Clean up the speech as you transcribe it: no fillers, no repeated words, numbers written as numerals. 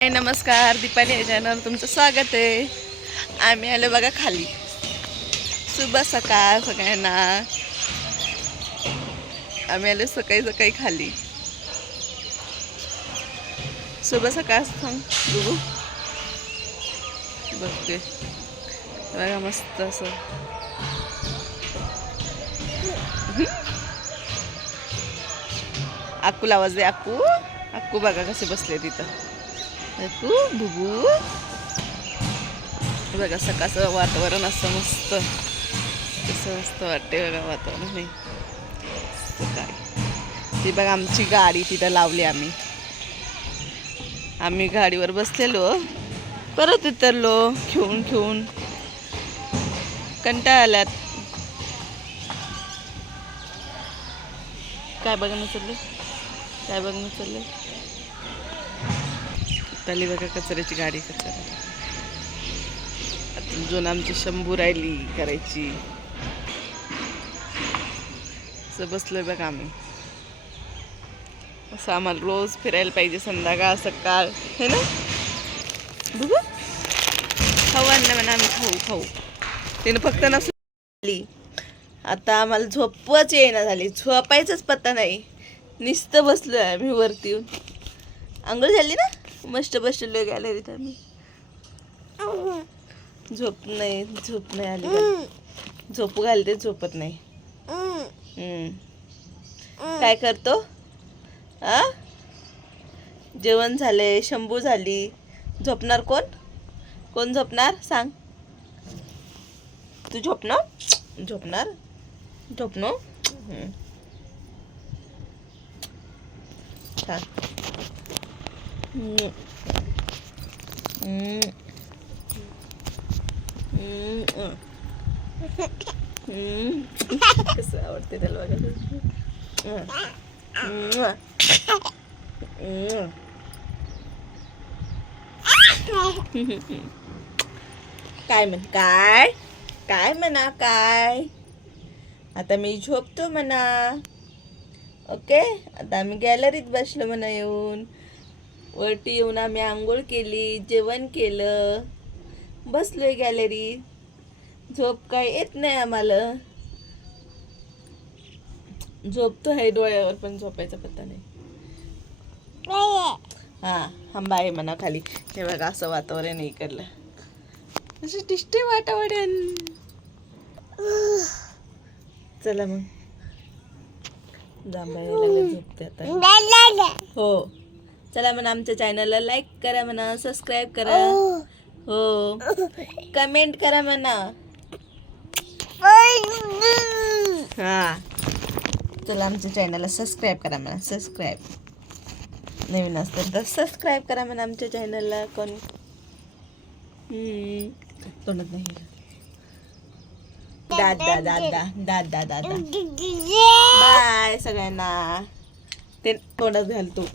नमस्कार, दीपाली या चॅनल तुमचं स्वागत आहे. आम्ही आलो बघा खाली. शुभ सकाळ सगळ्यांना. आम्ही आलो सकाळी सकाळी खाली. शुभ सकाळ सांग बघू. बघते बघा मस्त असं. अक्कूला आवाज दे. अक्कू अक्कू बघा कसे बसले तिथं. अक्कू बुबू बघा सकाळचं वातावरण असं मस्त. कसं मस्त वाटते बघा वातावरण. नाही ती बघा आमची गाडी तिथं लावली. आम्ही गाडीवर बसलेलो, परत उतरलो. खेळून खेळून कंटाळा आल्यात. काय बघणं चाललंय तली बघा कचऱ्याची गाडी. कचरा अजून आमची शंभू राहिली करायची. असं बसलोय बघा आम्ही. असं आम्हाला रोज फिरायला पाहिजे, संध्याकाळ सकाळ हे ना. बघू खाऊ आणलं म्हणा आम्ही. खाऊ तिने फक्त नसली. आता आम्हाला झोपच येईना झाली. झोपायचाच पत्ता नाही. नुसतं बसलोय आम्ही वरती येऊन. आंघोळ झाली ना, मस्त बसलोय गॅलरीत आम्ही. झोप नाही आली. झोपू घालते, झोपत नाही. काय करतो? जेवण झाले, शंभू झाली. झोपणार कोण झोपणार सांग? तू झोपणार झोपनो. कसं आवडते त्याला बघा. काय म्हणा काय. आता मी झोपतो म्हणा. ओके, आता आम्ही गॅलरीत बसलो म्हणा. वरती येऊन आम्ही आंघोळ केली, जेवण केलं, बसलोय गॅलरीत. झोप काय येत नाही आम्हाला. झोपतो आहे डोळ्यावर, पण झोपायचा पत्ता नाही. हंबा आहे म्हणा खाली. हे बघा असं वातावरण इकडलं. असं दिसते वातावरण. चला मग जांभा यायला झोपते आता. हो चला म्हणा. आमच्या चॅनलला लाईक करा म्हणा, सबस्क्राईब करा. हो कमेंट करा म्हणा. चला आमच्या चॅनलला सबस्क्राईब करा म्हणा. सबस्क्राईब नवीन असतं तर सबस्क्राईब करा म्हणा आमच्या चॅनलला. कोण तोंडात नाही. दादा बाय सगळ्यांना. ते तोंडात घालतो.